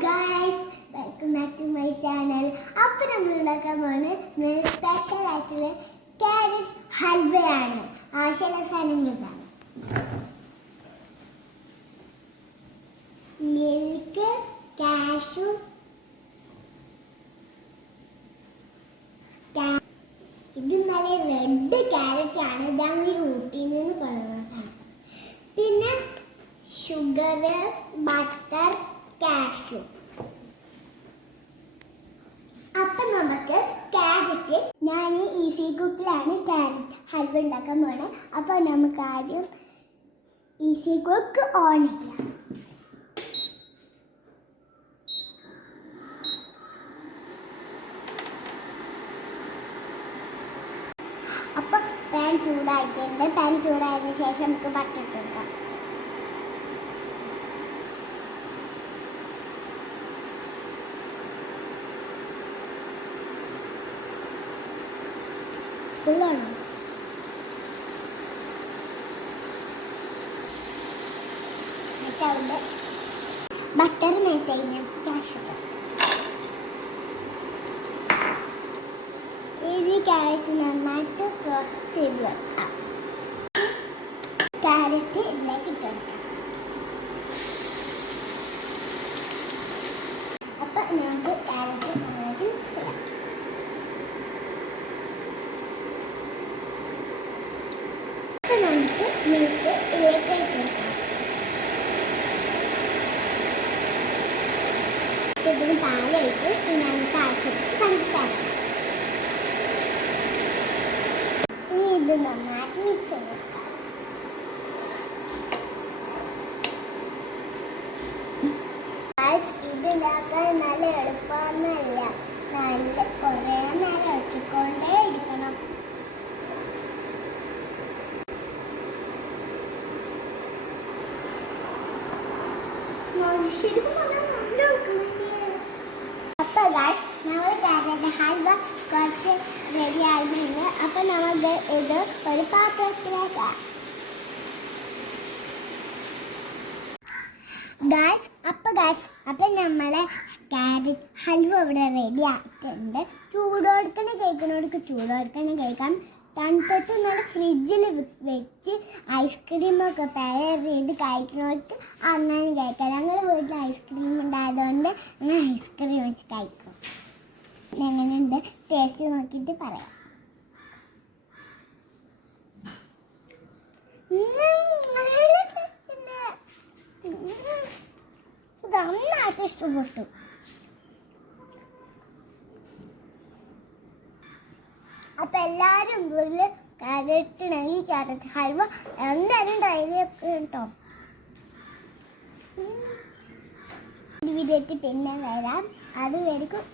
guys, welcome back to my channel. അപ്പോൾ നമ്മൾ ഉണ്ടാക്കാൻ പോകുന്നത് സ്പെഷ്യൽ ആയിട്ടുള്ള ക്യാരറ്റ് ഹൽവയാണ്. ആവശ്യമുള്ള സാധനങ്ങൾ ഇതാണ്: മിൽക്ക്, കാഷ്യൂ, ഇത് നല്ല റെഡ് ക്യാരറ്റ് ആണ്. ഇതാണ് ഊട്ടിയിൽ നിന്ന് കൊണ്ടുവന്നതാണ്. പിന്നെ ഷുഗർ, ബട്ടർ, കാഷ്യൂ. അപ്പം നമുക്ക് ക്യാരറ്റ്, ഞാൻ ഈസി കുക്കിലാണ് ക്യാരറ്റ് ഹൽവ ഉണ്ടാക്കാൻ പോണത്. അപ്പോൾ നമുക്ക് ആദ്യം ഈസി കുക്ക് ഓൺ ചെയ്യാം. അപ്പോൾ പാൻ ചൂടായിട്ടുണ്ട്. പാൻ ചൂടായതിനു ശേഷം നമുക്ക് ബട്ടർ ഇട്ട് കൊടുക്കാം. ഫുള്ളാണ്. അവിടെ ബട്ടർ മെൽറ്റ് കഴിഞ്ഞാൽ കാഷ്യൂ ഈ ക്യാരറ്റ് നന്നായിട്ട് റോസ്റ്റ് ചെയ്ത് വെക്കാം. ക്യാരറ്റ് ഇതിലേക്ക് ഇട്ട് കൊടുക്കാം. അപ്പം നമുക്ക് ക്യാരറ്റ് നന്നായിട്ട് മിക്സ് ചെയ്യാം. നമുക്ക് മിൽക്ക് ഇതിലേക്ക് ഇട്ട് കൊടുക്കാം. ഇതിന് പാലൊഴിച്ച് ഇനി നമുക്ക് ആവശ്യത്തിന് പഞ്ചസാര. ഇനി ഇത് നന്നായിട്ട് മിക്സ് ചെയ്ത് കൊടുക്കാം. ഇത് ഉണ്ടാക്കാൻ നല്ല എളുപ്പമൊന്നുമല്ല. നല്ല കുറേ നേരം ഇളക്കിക്കൊണ്ടേ ഇരിക്കണം. ശരിക്കും പറഞ്ഞാൽ നല്ല എളുപ്പമല്ലേ? അപ്പോൾ നമ്മുടെ ക്യാരറ്റ് ഹൽവ കുറച്ച് റെഡി ആയിട്ടുണ്ട്. അപ്പം നമുക്ക് ഇത് ഒരു പാത്രത്തിലാക്കാം. അപ്പം നമ്മളെ ക്യാരറ്റ് ഹൽവ ഇവിടെ റെഡി ആയിട്ടുണ്ട്. ചൂടോടുക്കണ കേക്കിനോടൊക്കെ ചൂടോടുക്കണ കേൾക്കാം. തണുപ്പത്ത് നല്ല ഫ്രിഡ്ജിൽ വെച്ച് ഐസ്ക്രീമൊക്കെ പെയർ ചെയ്ത് കഴിക്കുന്നവർക്ക് അങ്ങനെ കഴിക്കാം. ഞങ്ങൾ വീട്ടിൽ ഐസ്ക്രീം ഉണ്ടായതുകൊണ്ട് ഞങ്ങൾ ഐസ്ക്രീം വെച്ച് കഴിക്കും. എങ്ങനെയുണ്ട് ടേസ്റ്റ് നോക്കിയിട്ട് പറയാം. നന്നായിട്ട് ഇഷ്ടപ്പെട്ടു. അപ്പം എല്ലാവരും വീട്ടിൽ ഈ ക്യാരറ്റ് ഹൽവ എന്തായാലും ട്രൈ ചെയ്യൊക്കെ കേട്ടോ. വീഡിയോ പിന്നെ വരാം. അതുവരെക്കും